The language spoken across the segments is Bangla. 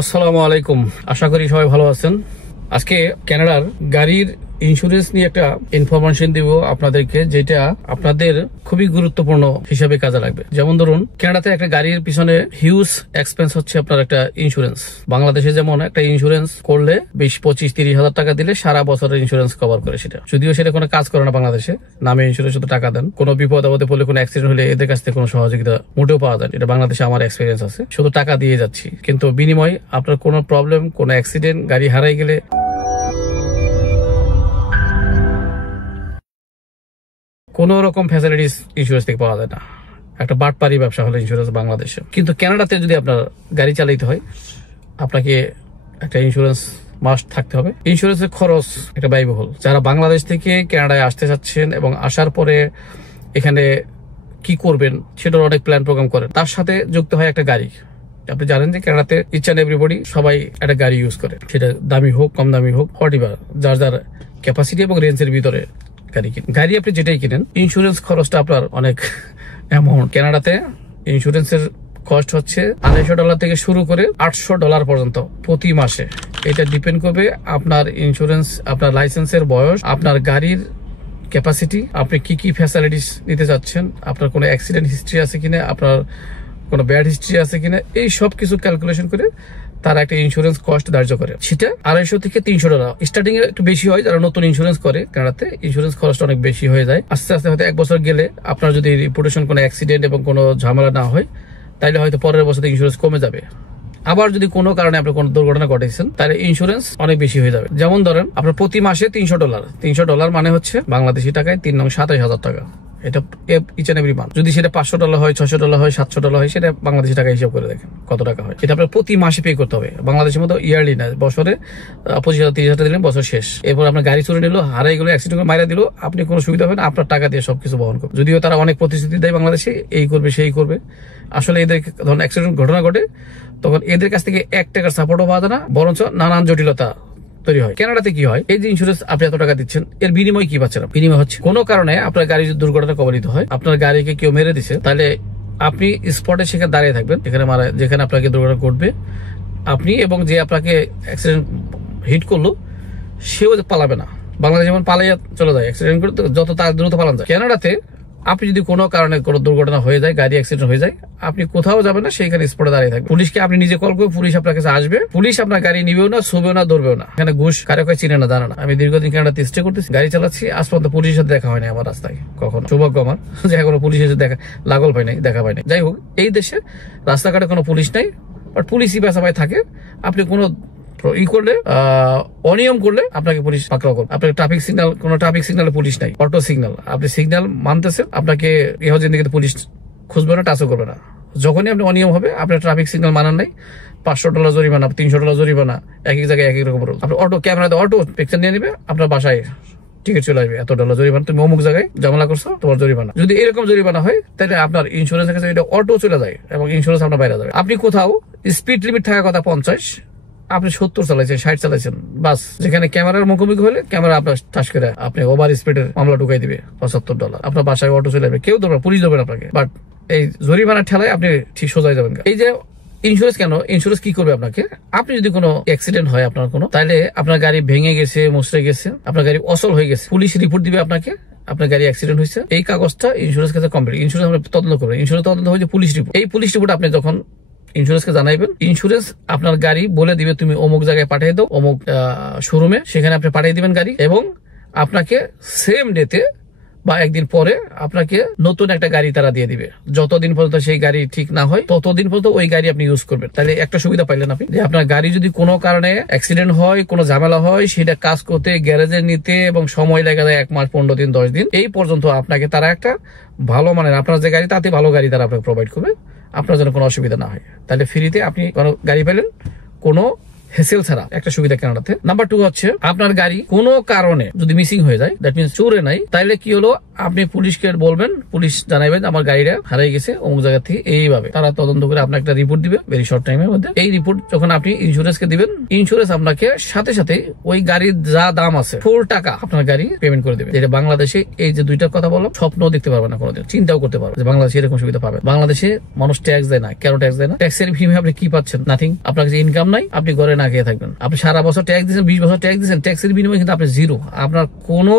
আসসালামু আলাইকুম, আশা করি সবাই ভালো আছেন। আজকে কানাডার গাড়ির ইন্স্যুরেন্স নিয়ে একটা ইনফরমেশন দিব আপনাদেরকে, যেটা আপনাদের খুবই গুরুত্বপূর্ণ হিসাবে কাজে লাগবে। যেমন ধরুন, কানাডাতে একটা গাড়ির পিছনে হিউজ এক্সপেন্স হচ্ছে আপনার একটা ইন্স্যুরেন্স। বাংলাদেশে যেমন একটা ইন্স্যুরেন্স করলে 20, 25, 30 হাজার টাকা দিলে সারা বছরের ইন্স্যুরেন্স কভার করে সেটা। যদিও সেটা কোনো কাজ করে না বাংলাদেশে, নামে ইন্স্যুরেন্স শুধু টাকা দেন। কোনো বিপদ আপদে পড়লে, কোনো অ্যাক্সিডেন্ট হলে এদের কাছ থেকে কোনো সহযোগিতা মোটেও পাওয়া যায়। এটা বাংলাদেশে আমার এক্সপিরিয়েন্স আছে, শুধু টাকা দিয়ে যাচ্ছি, কিন্তু বিনিময় আপনার কোনো প্রবলেম, কোনো অ্যাক্সিডেন্ট, গাড়ি হারাই গেলে কোনো রকম ফ্যাসিলিটিস ইন্স্যুরেন্স থেকে পাওয়া যায় না। একটা বাটপারি ব্যবসা হলো ইন্স্যুরেন্স বাংলাদেশে। কিন্তু কানাডাতে যদি আপনার গাড়ি চালাইতে হয়, আপনাকে একটা ইন্স্যুরেন্স মাস্ট থাকতে হবে। ইন্স্যুরেন্সের খরচ একটা ব্যয়বহুল। যারা বাংলাদেশ থেকে কানাডায় আসতে চাচ্ছেন এবং আসার পরে এখানে কি করবেন সেটার অনেক প্ল্যান প্রোগ্রাম করেন, তার সাথে যুক্ত হয় একটা গাড়ি। আপনি জানেন যে কানাডাতে ইচ অ্যান্ড এভরিবডি সবাই একটা গাড়ি ইউজ করে, সেটা দামি হোক কম দামি হোক, হোয়াটএভার, যার যার ক্যাপাসিটি এবং রেঞ্জের ভিতরে গাড়ি আপনি যেটাই কিনেন, ইন্স্যুরেন্স খরচটা আপনার অনেক অ্যামাউন্ট। কানাডাতে ইন্স্যুরেন্সের কস্ট হচ্ছে $250 থেকে শুরু করে $800 পর্যন্ত প্রতি মাসে। এটা ডিপেন্ড করবে আপনার ইন্স্যুরেন্স, আপনার লাইসেন্সের বয়স, আপনার গাড়ির ক্যাপাসিটি, আপনি কি কি ফ্যাসিলিটিস নিতে চাচ্ছেন, আপনার কোনো অ্যাক্সিডেন্ট হিস্ট্রি আছে কিনা, আপনার কোনো ব্যাড হিস্ট্রি আছে কিনা, এই সব কিছু ক্যালকুলেশন করে তারা একটা ইন্স্যুরেন্স কস্ট ধার্য করে। সেটা $250 থেকে $300। স্টার্টিং এ একটু বেশি হয়, যারা নতুন ইন্স্যুরেন্স করে কানাডাতে ইন্স্যুরেন্স খরচটা অনেক বেশি হয়ে যায়। আস্তে আস্তে হয়তো 1 বছর গেলে আপনার যদি রিপুটেশন কোনো অ্যাক্সিডেন্ট এবং কোনো ঝামেলা না হয়, তাহলে হয়তো পরের বছর ইন্স্যুরেন্স কমে যাবে। আবার যদি কোনো কারণে আপনি কোনো দুর্ঘটনা ঘটেছেন, তাহলে ইন্স্যুরেন্স অনেক বেশি হয়ে যাবে। যেমন ধরেন, আপনার প্রতি মাসে $300 মানে হচ্ছে বাংলাদেশি টাকায় 3,27,000 টাকা। এটা ইচ অ্যান্ড এভরি মান্থ। যদি সেটা $500 হয়, $600 হয়, $700 হয়, সেটা বাংলাদেশি টাকা হিসাব করে দেখেন কত টাকা হয়। এটা আপনার প্রতি মাসে পে করতে হবে। বাংলাদেশের মতো ইয়ারলি না, বছরে 25,000 30,000 দিলেন, বছর শেষ। এরপর আপনার গাড়ি চুরি নিল, হারাই গেলো, অ্যাক্সিডেন্ট করে মারা দিল, আপনি কোনো সুবিধা হবে না, আপনার টাকা দিয়ে সবকিছু বহন করবে। যদিও তারা অনেক প্রতিশ্রুতি দেয় বাংলাদেশে, এই করবে সেই করবে, আসলে এদের ধরুন অ্যাক্সিডেন্ট ঘটনা ঘটে, তখন এদের কাছ থেকে 1 টাকার সাপোর্টও পাওয়া যায় না, বরঞ্চ নানান জটিলতা তৈরি হয়। কানাডাতে কি হয়, এই যে ইন্স্যুরেন্স আপনি এত টাকা দিচ্ছেন, এর বিনিময় কি পাচ্ছেন? বিনিময় হচ্ছে কোনো কারণে আপনার গাড়ি দুর্ঘটনা কবলিত হয়, আপনার গাড়িকে কেউ মেরে দিছে, তাহলে আপনি স্পটে সেখানে দাঁড়িয়ে থাকবেন, যেখানে আপনাকে দুর্ঘটনা ঘটবে। আপনি এবং যে আপনাকে অ্যাক্সিডেন্ট হিট করলো, সেও পালাবে না। বাংলাদেশ যেমন পালাইয়া চলে যায়, অ্যাক্সিডেন্ট করতে যত তার দ্রুত পালান যায়। কানাডাতে আপনি যদি কোনো কারণে কোনো দুর্ঘটনা হয়ে যায়, গাড়ি অ্যাক্সিডেন্ট হয়ে যায়, আপনি কোথাও যাবেন না, সেইখানে স্পটে দাঁড়িয়ে থাকবে। পুলিশকে আপনি নিজে কল করবে, পুলিশ আপনার কাছে আসবে, পুলিশ আপনার গাড়ি নিবেও না, ছুবেও না, ধরবেও না। এখানে ঘুষ কারে কয় চিনে না, জানে না। আমি দীর্ঘদিন কানাডাতে স্টে করতেছি, গাড়ি চালাচ্ছি, আজ পর্যন্ত পুলিশের সাথে দেখা হয়নি আমার রাস্তায় কখনো। সৌভাগ্য আমার যে এখনো পুলিশের সাথে লাগল পাই নাই, দেখা পাই নাই। যাই হোক, এই দেশে রাস্তাঘাটে কোনো পুলিশ নাই, বাট পুলিশই বেসাবাই থাকে। আপনি কোনো করলে, অনিয়ম করলে আপনাকে পুলিশ পাকড়াও করবে। আপনাকে ট্রাফিক সিগন্যাল, কোনো ট্রাফিক সিগন্যালে পুলিশ নাই, অটো সিগন্যাল, আপনি সিগন্যাল মানতেছেন, আপনাকে ইহ জিন্দিগিতে পুলিশ খুঁজবে না, টাচও করবে না। যখনই আপনি অনিয়ম হবে, আপনার ট্রাফিক সিগন্যাল মানান নাই, $500 জরিমানা, $300 জরিমানা, এক এক জায়গায় এক এক রকম রুল। আপনার অটো ক্যামেরাতে অটো পিকচার নিয়ে নেবে, আপনার বাসায় টিকিট চলে আসবে, $1 জরিমানা, তুমি অমুক জায়গায় ঝামেলা করছো, তোমার জরিমানা। যদি এরকম জরিমানা হয়, তাহলে আপনার ইন্স্যুরেন্সের কাছে এটা অটো চলে যায় এবং ইন্স্যুরেন্স আপনার বাইরে যাবে। আপনি কোথাও স্পিড লিমিট থাকার কথা 50, আপনি 70 চালাইছেন, 60 চালাইছেন, বাস যেখানে ক্যামেরার মুখোমুখি হলে ক্যামেরা আপনার ঠাস করে আপনি ওভার স্পিডের মামলা ঢুকাই দিবে, $75। আপনার বাসায় অটো চলে যাবে, কেউ ধরবে, পুলিশ ধরবে আপনাকে, বাট এই জরিমানার ঠেলায় আপনি ঠিক সোজাই যাবেন। এই যে ইন্স্যুরেন্স কেন, ইন্স্যুরেন্স কি করবে আপনাকে? আপনি যদি কোনো অ্যাক্সিডেন্ট হয় আপনার কোনো, তাহলে আপনার গাড়ি ভেঙে গেছে, মুচড়ে গেছে, আপনার গাড়ি অচল হয়ে গেছে, পুলিশ রিপোর্ট দিবে আপনাকে, আপনার গাড়ি অ্যাক্সিডেন্ট হয়েছে, এই কাগজটা ইন্স্যুরেন্স কাছে কমপ্লিট। ইন্স্যুরেন্স আমরা তদন্ত করবে, ইন্স্যুরেন্স তদন্ত হয়েছে পুলিশ রিপোর্ট। এই পুলিশ রিপোর্ট আপনি যখন ইন্স্যুরেন্সকে জানাইবেন, ইন্স্যুরেন্স আপনার গাড়ি বলে দিবে, তুমি অমুক জায়গায় পাঠিয়ে দাও, অমুক শোরুমে, সেখানে আপনি পাঠিয়ে দিবেন গাড়ি, এবং আপনাকে সেম ডেতে বা একদিন পরে আপনাকে নতুন একটা গাড়ি তারা দিয়ে দিবে। যতদিন পর্যন্ত সেই গাড়ি ঠিক না হয়, ততদিন পর্যন্ত ওই গাড়ি আপনি ইউজ করবেন। তাহলে একটা সুবিধা পাইলেন আপনি, যে আপনার গাড়ি যদি কোনো কারণে অ্যাক্সিডেন্ট হয়, কোনো ঝামেলা হয়, সেটা কাজ করতে গ্যারেজে নিতে এবং সময় লেগে যায় 1 মাস, 15 দিন, 10 দিন, এই পর্যন্ত আপনাকে তারা একটা ভালো মানের, আপনার যে গাড়ি তাতে ভালো গাড়ি তারা আপনাকে প্রোভাইড করবে, আপনার যেন কোনো অসুবিধা না হয়। তাহলে ফ্রিতে আপনি কোনো গাড়ি পেলেন, কোনো হেসেল ছাড়া একটা সুবিধা কানাডাতে। নাম্বার 2 হচ্ছে আপনার গাড়ি কোনো কারণে যদি মিসিং হয়ে যায়, দ্যাট মিনস চোরে নাই, তাইলে কি হলো আপনি পুলিশকে বলবেন, পুলিশ জানাইবেন আমার গাড়িটা হারিয়ে গেছে অমুক জায়গা থেকে, এইভাবে তারা তদন্ত করে আপনার একটা রিপোর্ট দিবে ভেরি শর্ট টাইমের মধ্যে। এই রিপোর্ট যখন আপনি ইন্স্যুরেন্সকে দিবেন, ইন্স্যুরেন্স আপনাকে সাথে সাথে ওই গাড়ির যা দাম আছে ফুল টাকা আপনার গাড়ি পেমেন্ট করে দেবে। যেটা বাংলাদেশে এই যে দুইটা কথা বললাম স্বপ্ন দেখতে পারবে না কোনোদিন, চিন্তাও করতে পারবে যে বাংলাদেশে এরকম সুবিধা পাবে। বাংলাদেশে মানুষ ট্যাক্স দেয় না। কেন ট্যাক্স দেয় না? ট্যাক্সের বিনিময়ে আপনি কি পাচ্ছেন? নাথিং। আপনার কাছে ইনকাম নাই, আপনি ঘরে না খেয়ে থাকবেন। আপনি সারা বছর ট্যাক্স দিচ্ছেন, 20 বছর ট্যাক্স দিচ্ছেন, ট্যাক্সের বিনিময়ে কিন্তু আপনি জিরো। আপনার কোনো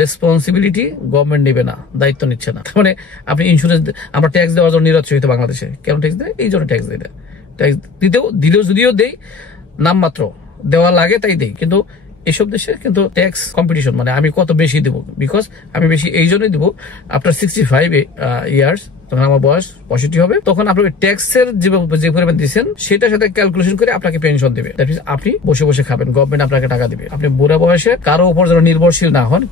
রেসপন্সিবিলিটি গভর্নমেন্ট নেবে না, দায়িত্ব নিচ্ছে না। মানে আপনি ইন্স্যুরেন্স, আমরা ট্যাক্স দেওয়ার জন্য নিরচ্ছ হইতো বাংলাদেশে। কেন ট্যাক্স দেয়? এই জন্য ট্যাক্স দেয়। ট্যাক্স দিলেও যদিও দেই নামমাত্র, দেওয়া লাগে তাই দেই। কিন্তু এইসব দেশে কিন্তু ট্যাক্স কম্পিটিশন, মানে আমি কত বেশি দেবো, বিকজ আমি বেশি এই জন্যই দেবো আফটার 65 ইয়ার্স, তখন আমার বয়স 65 হবে, তখন আপনার ট্যাক্সের যে পরিমাণ দিচ্ছেন সেটার সাথে ক্যালকুলেশন করে আপনাকে পেনশন দেবে। দ্যাট মিনস আপনি বসে বসে খাবেন, গভর্নমেন্ট আপনাকে টাকা দিবে। আপনি বুড়া বয়সে কারো উপর যেন নির্ভরশীল না হন,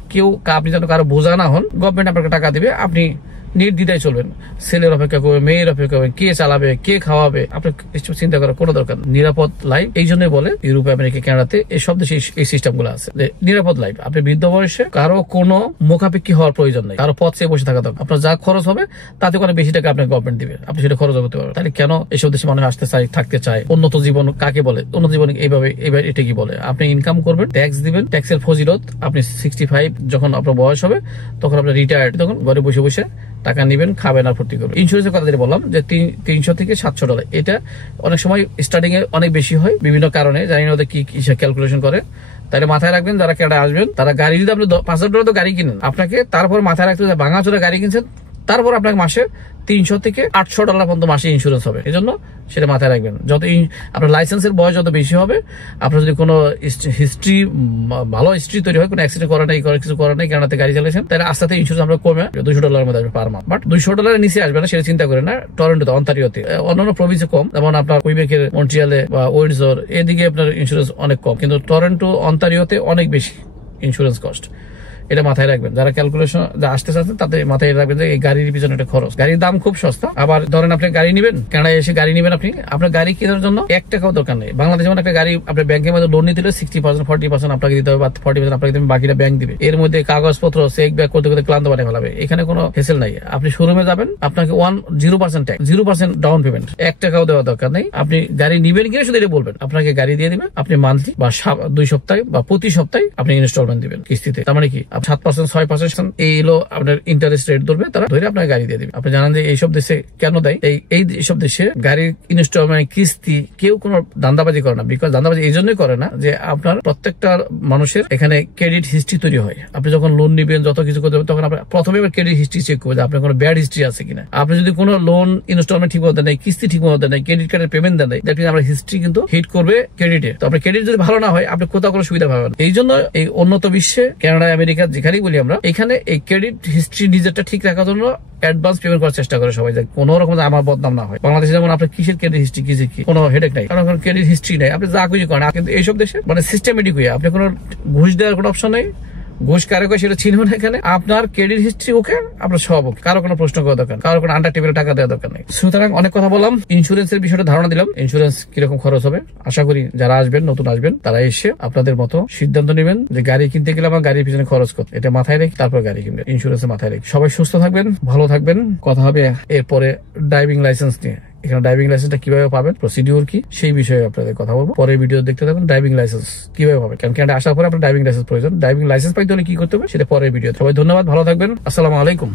আপনি যেন কারো বোঝা না হন, গভর্নমেন্ট আপনাকে টাকা দিবে। আপনি নির্দ্বিধায় চলবেন, ছেলের অপেক্ষা করবেন, মেয়ের অপেক্ষা করবেন, কে চালাবে, কে খাওয়াবে, আপনার চিন্তা করার কোনো দরকার। নিরাপদ লাইফ, এই জন্যই বলে ইউরোপ, আমেরিকা, কানাডাতে এই সব দেশে এই সিস্টেম গুলো আছে যে নিরাপদ লাইফ। আপনি বৃদ্ধ বয়সে কারো কোনো মুখাপেক্ষী হওয়ার প্রয়োজন নেই, কারো পথ চেয়ে বসে থাকা দরকার। আপনার যা খরচ হবে তাতে কোনো বেশি টাকা আপনার গভর্নমেন্ট দিবে, আপনি সেটা খরচ করতে পারবেন। তাহলে কেন এসব দেশে মানুষ আসতে চায়, থাকতে চায়? উন্নত জীবন কাকে বলে? উন্নত জীবন এইভাবে এটা কি বলে? আপনি ইনকাম করবেন, ট্যাক্স দিবেন, ট্যাক্সের ফজিলত, আপনি 65 যখন আপনার বয়স হবে তখন আপনার রিটায়ার্ড, তখন ঘরে বসে বসে টাকা নিবেন, খাবেন আর ফুর্তি করবেন। ইন্স্যুরেন্সের কথা যেটা বললাম যে $300 থেকে $700, এটা অনেক সময় স্টার্টিং এ অনেক বেশি হয় বিভিন্ন কারণে, জানি না ওদের কি ক্যালকুলেশন করে। তাহলে মাথায় রাখবেন যারা কানাডা আসবেন, তারা গাড়ি যদি আপনি $5,000 তো গাড়ি কিনেন, আপনাকে তারপর মাথায় রাখতে হবে ভাঙাচোরা গাড়ি কিনছেন, তারপর আপনাকে মাসে $300 থেকে $800 পর্যন্ত মাসে ইন্স্যুরেন্স হবে। এই জন্য সেটা মাথায় রাখবেন। যত আপনার লাইসেন্সের বয়স যত বেশি হবে, আপনার যদি কোনো হিস্ট্রি, ভালো হিস্ট্রি তৈরি হয়, কোনো অ্যাক্সিডেন্ট করা নেই, কিছু করা নেই, কানাডাতে গাড়ি চালিয়েছেন, তাহলে আস্তে আস্তে ইন্স্যুরেন্স আমরা কমে $200 মধ্যে আসবে পার মান্থ। বাট $200 নিচে আসবে না, সেটা চিন্তা করেন না। টরন্টোতে, অন্টারিওতে, অন্যান্য প্রভিন্সে কম, যেমন আপনার কুইবেকের মন্ট্রিয়ালে বা উইন্ডসর, এদিকে আপনার ইন্স্যুরেন্স অনেক কম, কিন্তু টরন্টো, অন্টারিওতে অনেক বেশি ইন্স্যুরেন্স কস্ট। এটা মাথায় রাখবেন, যারা ক্যালকুলেশন আসতে চাচ্ছেন তাদের মাথায় রাখবেন যে এই গাড়ির পিছনে একটা খরচ। গাড়ির দাম খুব সস্তা। আবার ধরেন আপনি গাড়ি নেবেন, কানাডায় এসে গাড়ি নেবেন, আপনি আপনার গাড়ি কেনার জন্য $1 দরকার নেই। বাংলাদেশে যেমন একটা গাড়ি আপনার ব্যাংকের মধ্যে লোন নিতে হলে 60%, 40% আপনাকে দিতে হবে, বা 40% আপনাকে দিতে হবে, বাকিটা ব্যাংক দিবে। এর মধ্যে কাগজপত্র চেক ব্যাক করতে করতে ক্লান্ত বানিয়ে ফেলাবে। এখানে কোনো হেসেল নাই। আপনি শোরুমে যাবেন, আপনাকে 0% ট্যাক্স, 0% ডাউন পেমেন্ট, $1 দেওয়া দরকার নেই। আপনি গাড়ি নিবেন কিনা শুধু এটা বলবেন, আপনাকে গাড়ি দিয়ে দিবে। আপনি মান্থলি বা 2 সপ্তাহে বা প্রতি সপ্তাহে আপনি ইনস্টলমেন্ট দিবেন কিস্তিতে। তার মানে কি 7%, 6% এই হলো আপনার ইন্টারেস্ট রেট ধরবে, তারা ধরে আপনাকে গাড়ি দিয়ে দিবে। আপনি জানেন যে এইসব দেশে কেন দেয়? এইসব দেশে গাড়ির ইনস্টলমেন্ট, কিস্তি কেউ কোনো দান্দাবাজি করে না। বিকজ দান্দাবাজি এই জন্যই করে না যে আপনার প্রত্যেকটা মানুষের এখানে ক্রেডিট হিস্ট্রি তৈরি হয়। আপনি যখন লোন নিবেন, যত কিছু করতে হবে, তখন আপনার প্রথমে ক্রেডিট হিস্ট্রি চেক করবে যে আপনার কোনো ব্যাড হিস্ট্রি আছে কিনা। আপনি যদি কোনো লোন ইনস্টলমেন্ট ঠিক মতো দেন, কিস্তি ঠিক মতো দেন, ক্রেডিট কার্ডের পেমেন্ট দেন, দ্যাট মিন্স আপনার হিস্ট্রি কিন্তু হিট করবে ক্রেডিটে। তো আপনার ক্রেডিট যদি ভালো না হয়, আপনি কোথাও কোনো সুবিধা পাবেন। এই জন্য এই উন্নত বিশ্বে, কানাডা, আমেরিকা, যেখানেই বলি আমরা, এখানে এই ক্রেডিট হিস্ট্রি নিজেরটা ঠিক রাখার জন্য অ্যাডভান্স পেমেন্ট করার চেষ্টা করে সবাই, কোনো রকম আমার বদনাম না হয়। বাংলাদেশে যেমন আপনার কিসের ক্রেডিট হিস্ট্রি, কি কোনো হেডেক নাই, কারণ ক্রেডিট হিস্ট্রি নাই, আপনি যা কিছু করেন। কিন্তু এইসব দেশে মানে সিস্টেমেটিক হয়ে আপনি কোনো ঘুষ দেওয়ার কোনো অপশন নেই, ঘুষ কারে কয় সেটা চিনবে না। এখানে আপনার ক্রেডিট হিস্ট্রি ওকে, আপনার সব ওকে, কারো কোনো প্রশ্ন করা দরকার, কারো কোনো আন্ডার টেবিলে টাকা দেওয়া দরকার নেই। সুতরাং অনেক কথা বললাম, ইন্স্যুরেন্সের বিষয়টা ধারণা দিলাম, ইন্স্যুরেন্স কিরকম খরচ হবে। আশা করি যারা আসবেন, নতুন আসবেন, তারা এসে আপনাদের মতো সিদ্ধান্ত নেবেন যে গাড়ি কিনতে গেলে আমার গাড়ির পিছনে খরচ করতে, এটা মাথায় রেখে তারপর গাড়ি কিনবেন, ইন্স্যুরেন্সের মাথায় রেখে। সবাই সুস্থ থাকবেন, ভালো থাকবেন। কথা হবে এরপরে ড্রাইভিং লাইসেন্স নিয়ে। এখানে ড্রাইভিং লাইসেন্সটা কিভাবে পাবেন, প্রসিডিউর কি, সেই বিষয়ে আপনাদের কথা বলবো। পরের ভিডিও দেখতে থাকুন। ড্রাইভিং লাইসেন্স কিভাবে পাবেন, কারণ ক্যানাডা আসার পরে আপনার ড্রাইভিং লাইসেন্স প্রয়োজন। ড্রাইভিং লাইসেন্স পাইতে হলে কি করতে হবে সেটা পরের ভিডিও। সবাই ধন্যবাদ, ভালো থাকবেন, আসসালামু আলাইকুম।